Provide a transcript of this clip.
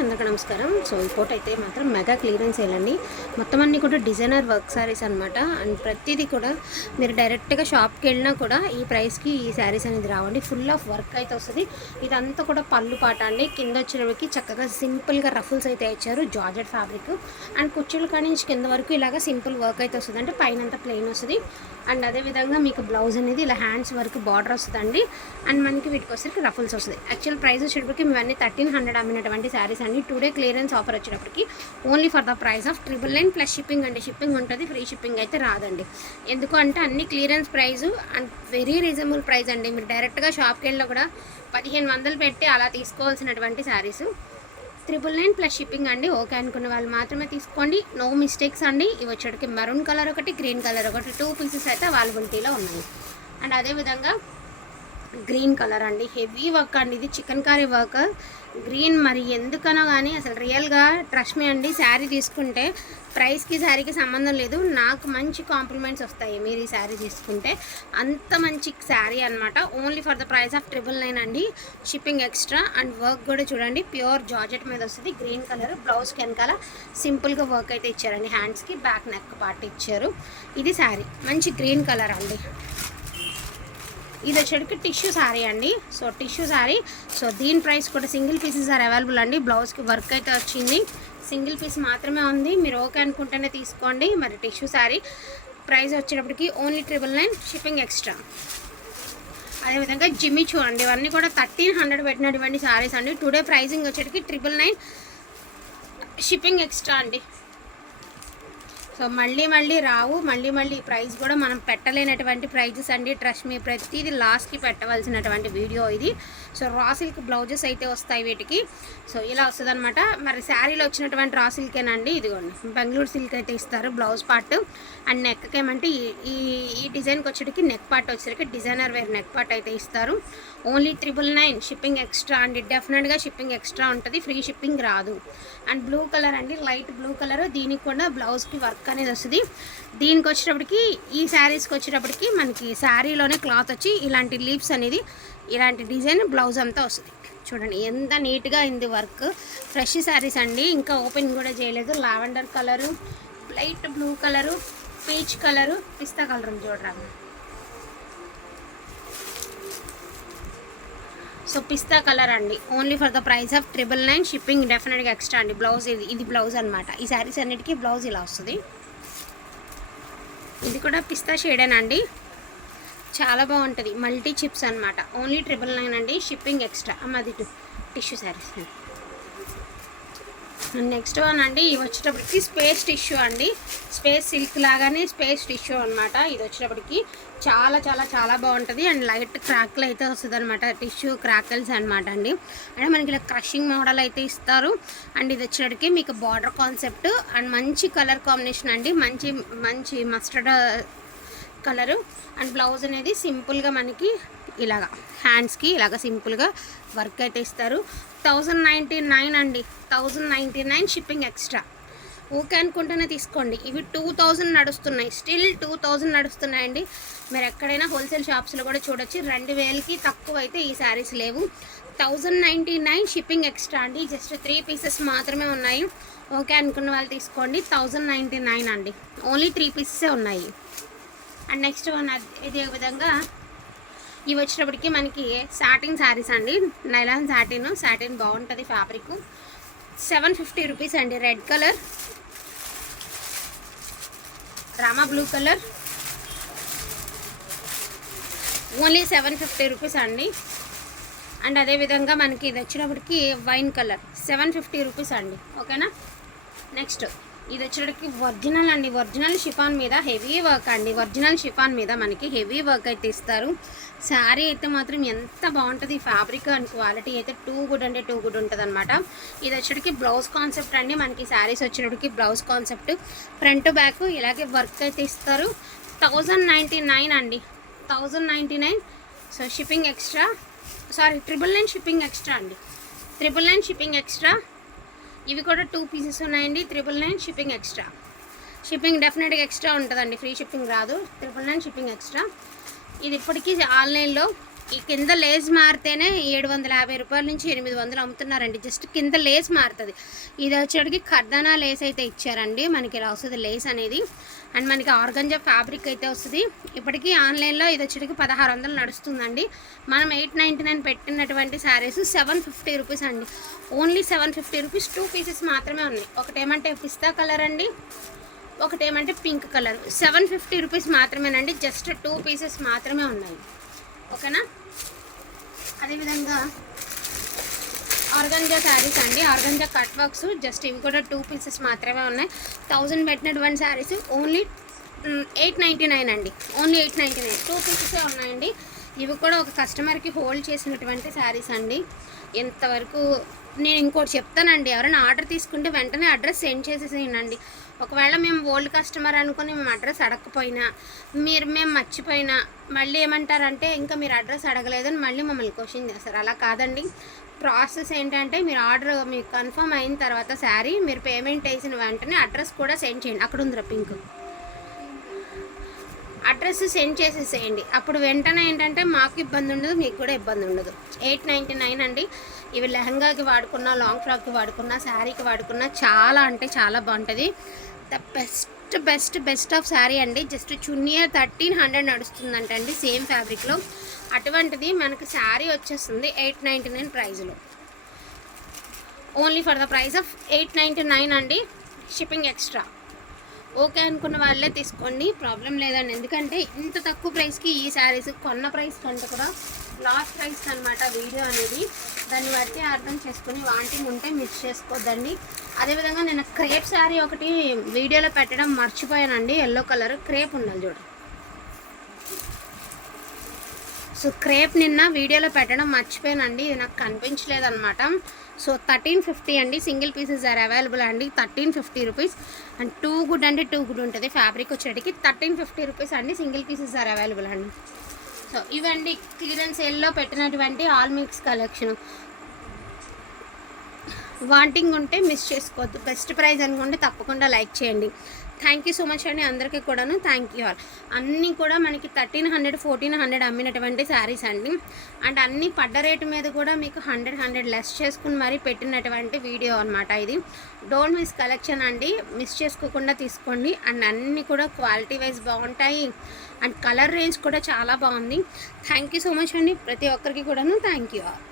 అందరికీ నమస్కారం. సో ఈ కోట్ అయితే మాత్రం మెగా క్లియరెన్స్ సేలండి మొత్తం అన్ని కూడా డిజైనర్ వర్క్ సారీస్ అనమాట అండ్ ప్రతిదీ కూడా మీరు డైరెక్ట్గా షాప్కి వెళ్ళినా కూడా ఈ ప్రైస్కి ఈ శారీస్ అనేది రావండి. ఫుల్ ఆఫ్ వర్క్ అయితే వస్తుంది. ఇదంతా కూడా పళ్ళు పాట అండి. కింద వచ్చినవి చక్కగా సింపుల్గా రఫుల్స్ అయితే ఇచ్చారు. Georgette fabric. అండ్ కుర్చీలు కానీ నుంచి కింద వరకు ఇలాగ సింపుల్ వర్క్ అయితే వస్తుంది అంటే పైన అంతా ప్లెయిన్ వస్తుంది. అండ్ అదేవిధంగా మీకు బ్లౌజ్ అనేది ఇలా హ్యాండ్స్ వరకు బార్డర్ వస్తుందండి. అండ్ మనకి వీటికి వచ్చేసరికి రఫుల్స్ వస్తుంది. యాక్చువల్ ప్రైస్ వచ్చేటప్పటికి ఇవన్నీ థర్టీన్ హండ్రెడ్ అమ్మినటువంటి శారీస్ అండి. టుడే క్లియరెన్స్ ఆఫర్ వచ్చేటప్పటికి only for the price of triple nine plus shipping అండి. షిప్పింగ్ ఉంటుంది ఫ్రీ షిప్పింగ్ అయితే రాదండి. ఎందుకు అంటే అన్ని clearance price and very reasonable price అండి. మీరు డైరెక్ట్గా షాప్కి వెళ్ళినా కూడా పదిహేను వందలు పెట్టి అలా తీసుకోవాల్సినటువంటి saris triple nine plus shipping అండి ఓకే అనుకున్న వాళ్ళు మాత్రమే తీసుకోండి. నో మిస్టేక్స్ అండి. ఇవి వచ్చేటికి మెరూన్ కలర్ ఒకటి గ్రీన్ కలర్ ఒకటి టూ పీసెస్ అయితే అవైలబిలిటీలో ఉన్నాయి. అండ్ అదేవిధంగా గ్రీన్ కలర్ అండి. హెవీ వర్క్ అండి ఇది. Chicken curry work. గ్రీన్ మరి ఎందుకనో కానీ అసలు రియల్గా ట్రస్ట్ మీ అండి శారీ తీసుకుంటే ప్రైస్కి శారీకి సంబంధం లేదు. నాకు మంచి కాంప్లిమెంట్స్ వస్తాయి మీరు ఈ శారీ తీసుకుంటే. అంత మంచి శారీ అనమాట only for the price of triple nine అండి. షిప్పింగ్ ఎక్స్ట్రా అండ్ వర్క్ కూడా చూడండి. ప్యూర్ జార్జెట్ మీద వస్తుంది. గ్రీన్ కలర్ బ్లౌజ్ వెనకాల సింపుల్గా వర్క్ అయితే ఇచ్చారండి. హ్యాండ్స్కి బ్యాక్ నెక్ పార్ట్ ఇచ్చారు. ఇది శారీ. మంచి గ్రీన్ కలర్ అండి. ఇది వచ్చేటికి టిష్యూ శారీ అండి. So tissue sari. సో దీని ప్రైస్ కూడా సింగిల్ పీసెస్ ఆర్ అవైలబుల్ అండి. బ్లౌజ్కి వర్క్ అయితే వచ్చింది. సింగిల్ పీస్ మాత్రమే ఉంది. మీరు ఓకే అనుకుంటేనే తీసుకోండి. మరి టిష్యూ శారీ ప్రైస్ వచ్చేటప్పటికి only triple nine shipping extra. అదేవిధంగా జిమ్మి చూడండి ఇవన్నీ కూడా థర్టీన్ హండ్రెడ్ పెట్టినటువంటి శారీస్ అండి. టుడే ప్రైజింగ్ వచ్చేటికి ట్రిపుల్ నైన్ షిప్పింగ్ ఎక్స్ట్రా అండి. సో మళ్ళీ మళ్ళీ రావు మళ్ళీ మళ్ళీ ప్రైజ్ కూడా మనం పెట్టలేనటువంటి ప్రైజెస్ అండి. ట్రస్ట్ మీ ప్రతిదీ లాస్ట్కి పెట్టవలసినటువంటి వీడియో ఇది. సో రా సిల్క్ బ్లౌజెస్ అయితే వస్తాయి వీటికి. సో ఇలా వస్తుంది అనమాట మరి శారీలో వచ్చినటువంటి రా సిల్కేనండి ఇదిగోండి. బెంగళూరు సిల్క్ అయితే ఇస్తారు బ్లౌజ్ పార్ట్ అండ్ నెక్కి ఏమంటే ఈ ఈ ఈ డిజైన్కి వచ్చేటికి నెక్ పార్ట్ వచ్చేసరికి డిజైనర్ వేర్ నెక్ పార్ట్ అయితే ఇస్తారు. Only triple nine shipping extra అండి. డెఫినెట్గా షిప్పింగ్ ఎక్స్ట్రా ఉంటుంది ఫ్రీ షిప్పింగ్ రాదు. అండ్ బ్లూ కలర్ అండి లైట్ బ్లూ కలర్ దీనికి కూడా బ్లౌజ్కి వర్క్ అనేది వస్తుంది. దీనికి వచ్చేటప్పటికి ఈ శారీస్కి వచ్చేటప్పటికి మనకి శారీలోనే క్లాత్ వచ్చి ఇలాంటి లీవ్స్ అనేది ఇలాంటి డిజైన్ బ్లౌజ్ అంతా వస్తుంది. చూడండి ఎంత నీట్గా అయింది వర్క్. ఫ్రెష్ శారీస్ అండి. ఇంకా ఓపెన్ కూడా చేయలేదు. Lavender colour light blue colour peach colour pista colour చూడరా సో పిస్తా కలర్ అండి. Only for the price of triple nine shipping డెఫినెట్గా ఎక్స్ట్రా అండి. బ్లౌజ్ ఇది ఇది బ్లౌజ్ అనమాట ఈ శారీస్ అన్నిటికీ బ్లౌజ్ ఇలా వస్తుంది. కూడా పిస్తా షేడేనండి చాలా బాగుంటుంది. మల్టీ చిప్స్ అనమాట ఓన్లీ ట్రిపుల్ నైన్ అండి. Shipping extra. అమ్మది టిష్యూ శారీస్. అండి నెక్స్ట్ వన్ అండి ఇవి వచ్చేటప్పటికి స్పేస్ టిష్యూ అండి. స్పేస్ సిల్క్ లాగానే స్పేస్ టిష్యూ అనమాట ఇది వచ్చేటప్పటికి చాలా చాలా చాలా బాగుంటుంది. అండ్ లైట్ క్రాక్లు అయితే వస్తుంది అనమాట టిష్యూ క్రాకల్స్ అనమాట అండి. అంటే మనకి ఇలా క్రషింగ్ మోడల్ అయితే ఇస్తారు. అండ్ ఇది వచ్చేటప్పటికి మీకు బార్డర్ కాన్సెప్ట్ అండ్ మంచి కలర్ కాంబినేషన్ అండి. మంచి మంచి మస్టర్డ్ కలరు అండ్ బ్లౌజ్ అనేది సింపుల్గా మనకి ఇలాగా హ్యాండ్స్కి ఇలాగ సింపుల్గా వర్క్ అయితే ఇస్తారు. థౌజండ్ నైంటీ నైన్ అండి. Thousand ninety nine shipping extra. Okay అనుకుంటేనే తీసుకోండి. ఇవి టూ థౌజండ్ నడుస్తున్నాయి. స్టిల్ టూ థౌజండ్ నడుస్తున్నాయండి. మీరు ఎక్కడైనా హోల్సేల్ షాప్స్లో కూడా చూడొచ్చు. రెండు వేలకి తక్కువ అయితే ఈ శారీస్ లేవు. Thousand ninety nine shipping extra అండి. జస్ట్ త్రీ పీసెస్ మాత్రమే ఉన్నాయి. ఓకే అనుకున్న వాళ్ళు తీసుకోండి. థౌజండ్ నైంటీ నైన్ అండి. ఓన్లీ త్రీ పీసెసే ఉన్నాయి. అండ్ నెక్స్ట్ వన్ ఇదే విధంగా ఇవి వచ్చేటప్పటికి మనకి సాటిన్ శారీస్ అండి. నైలాన్ సాటిన్ సాటిన్ బాగుంటుంది ఫ్యాబ్రిక్ సెవెన్ ఫిఫ్టీ రూపీస్ అండి red colour Rama blue colour only seven fifty rupees అండి. అండ్ అదేవిధంగా మనకి ఇది వచ్చినప్పటికి wine colour seven fifty rupees అండి. ఓకేనా నెక్స్ట్ ఇది వచ్చేటికి ఒరిజినల్ అండి. ఒరిజినల్ షిఫాన్ మీద హెవీ వర్క్ అండి. ఒరిజినల్ షిఫాన్ మీద మనకి హెవీ వర్క్ అయితే ఇస్తారు. శారీ అయితే మాత్రం ఎంత బాగుంటుంది. ఫ్యాబ్రిక్ అండ్ క్వాలిటీ అయితే టూ గుడ్ అంటే టూ గుడ్ ఉంటుంది అనమాట ఇది వచ్చేటికి బ్లౌజ్ కాన్సెప్ట్ అండి. మనకి శారీస్ వచ్చేటికి బ్లౌజ్ కాన్సెప్ట్. ఫ్రంట్ బ్యాక్ ఇలాగే వర్క్ అయితే ఇస్తారు. థౌజండ్ నైంటీ నైన్ అండి. Thousand ninety nine. So shipping extra. Sorry triple nine shipping extra అండి. Triple nine shipping extra. ఇవి కూడా టూ పీసెస్ ఉన్నాయండి. Triple nine shipping extra shipping డెఫినెట్గా ఎక్స్ట్రా ఉంటుందండి. ఫ్రీ షిప్పింగ్ రాదు. త్రిపుల్ నైన్ షిప్పింగ్ ఎక్స్ట్రా ఇది ఇప్పటికీ ఆన్లైన్లో ఈ కింద లేస్ మారితేనే ఏడు వందల యాభై రూపాయల నుంచి ఎనిమిది వందలు అమ్ముతున్నారండి. జస్ట్ కింద లేస్ మారుతుంది. ఇది వచ్చేటికి ఖర్దానా లేస్ అయితే ఇచ్చారండి. మనకి ఇలా వస్తుంది లేస్ అనేది. అండ్ మనకి ఆర్గంజా ఫ్యాబ్రిక్ అయితే వస్తుంది. ఇప్పటికీ ఆన్లైన్లో ఇది వచ్చేటికి పదహారు వందలు నడుస్తుందండి. మనం ఎయిట్ నైంటీ నైన్ పెట్టినటువంటి శారీస్ సెవెన్ ఫిఫ్టీ రూపీస్ అండి. Only seven fifty rupees two pieces మాత్రమే ఉన్నాయి. ఒకటేమంటే పిస్తా కలర్ అండి. ఒకటేమంటే pink colour. Seven fifty rupees మాత్రమేనండి. జస్ట్ టూ పీసెస్ మాత్రమే ఉన్నాయి. ఓకేనా? అదేవిధంగా ఆర్గంజా శారీస్ అండి. ఆర్గంజా కట్ వర్క్స్ జస్ట్ ఇవి కూడా టూ పీసెస్ మాత్రమే ఉన్నాయి. థౌజండ్ పెట్టినటువంటి saris only eight ninety nine అండి. Only eight ninety nine two పీసెసే ఉన్నాయండి. ఇవి కూడా ఒక కస్టమర్కి హోల్డ్ చేసినటువంటి శారీస్ అండి. ఎంతవరకు నేను ఇంకోటి చెప్తానండి. ఎవరైనా ఆర్డర్ తీసుకుంటే వెంటనే అడ్రస్ సెండ్ చేసేసేయండి. ఒకవేళ మేము ఓల్డ్ కస్టమర్ అనుకుని మేము అడ్రస్ అడగకపోయినా మీరు మేము మర్చిపోయినా మళ్ళీ ఏమంటారంటే ఇంకా మీరు అడ్రస్ అడగలేదని మళ్ళీ మమ్మల్ని క్వశ్చన్ చేస్తారు. అలా కాదండి. ప్రాసెస్ ఏంటంటే మీరు ఆర్డర్ మీకు కన్ఫర్మ్ అయిన తర్వాత శారీ మీరు పేమెంట్ వేసిన వెంటనే అడ్రస్ కూడా సెండ్ చేయండి. అక్కడ ఉందిరా పింక్. అడ్రస్ సెండ్ చేసేసేయండి. అప్పుడు వెంటనే ఏంటంటే మాకు ఇబ్బంది ఉండదు మీకు కూడా ఇబ్బంది ఉండదు. ఎయిట్ నైంటీ నైన్ అండి. ఇవి లెహంగాకి వాడుకున్నా లాంగ్ ఫ్రాక్కి వాడుకున్నా శారీకి వాడుకున్నా చాలా అంటే చాలా బాగుంటుంది. The best best best of sari అండి. జస్ట్ చున్నీయర్ థర్టీన్ హండ్రెడ్ నడుస్తుందంటండి సేమ్ ఫ్యాబ్రిక్లో. అటువంటిది మనకు శారీ వచ్చేస్తుంది ఎయిట్ నైంటీ నైన్ ప్రైజ్లో. Only for the price of eight ninety nine అండి. Shipping extra. ఓకే అనుకున్న వాళ్ళే తీసుకోండి ప్రాబ్లం లేదండి. ఎందుకంటే ఇంత తక్కువ ప్రైస్కి ఈ శారీస్ కొన్న ప్రైస్ కంటే కూడా లాస్ట్ ప్రైస్ అనమాట వీడియో అనేది. దాన్ని బట్టి అర్థం చేసుకుని వాంటింగ్ ఉంటే మిస్ చేసుకోవద్దండి. అదేవిధంగా నేను క్రేప్ శారీ ఒకటి వీడియోలో పెట్టడం మర్చిపోయానండి. ఎల్లో కలర్ క్రేప్ ఉన్నది చూడండి సో క్రేప్ నిన్న వీడియోలో పెట్టడం మర్చిపోయానండి. ఇది నాకు కనిపించలేదు అనమాట సో థర్టీన్ ఫిఫ్టీ అండి. సింగిల్ పీసెస్ ఆర్ అవైలబుల్ అండి. Thirteen fifty rupees. And two good అంటే టూ గుడ్ ఉంటుంది ఫ్యాబ్రిక్ వచ్చేటికి. థర్టీన్ ఫిఫ్టీ రూపీస్ అండి. సింగిల్ పీసెస్ ఆర్ అవైలబుల్ అండి. సో ఇవండి క్లియరెన్స్ సేల్లో పెట్టినటువంటి ఆల్ మిక్స్ కలెక్షన్. వాంటింగ్ ఉంటే మిస్ చేసుకోవద్దు. బెస్ట్ ప్రైస్ అనుకుంటే తప్పకుండా లైక్ చేయండి. థ్యాంక్ యూ సో మచ్ అండి అందరికీ కూడాను. Thank you all. అన్నీ కూడా మనకి థర్టీన్ హండ్రెడ్ ఫోర్టీన్ హండ్రెడ్ అమ్మినటువంటి శారీస్ అండి. అండ్ అన్ని పడ్డ రేటు మీద కూడా మీకు హండ్రెడ్ హండ్రెడ్ లెస్ చేసుకుని మరీ పెట్టినటువంటి వీడియో అనమాట ఇది. డోంట్ మిస్ కలెక్షన్ అండి. మిస్ చేసుకోకుండా తీసుకోండి. అండ్ అన్నీ కూడా క్వాలిటీ వైజ్ బాగుంటాయి. అండ్ కలర్ రేంజ్ కూడా చాలా బాగుంది. థ్యాంక్ యూ సో మచ్ అండి. ప్రతి ఒక్కరికి కూడాను థ్యాంక్ యూ ఆల్.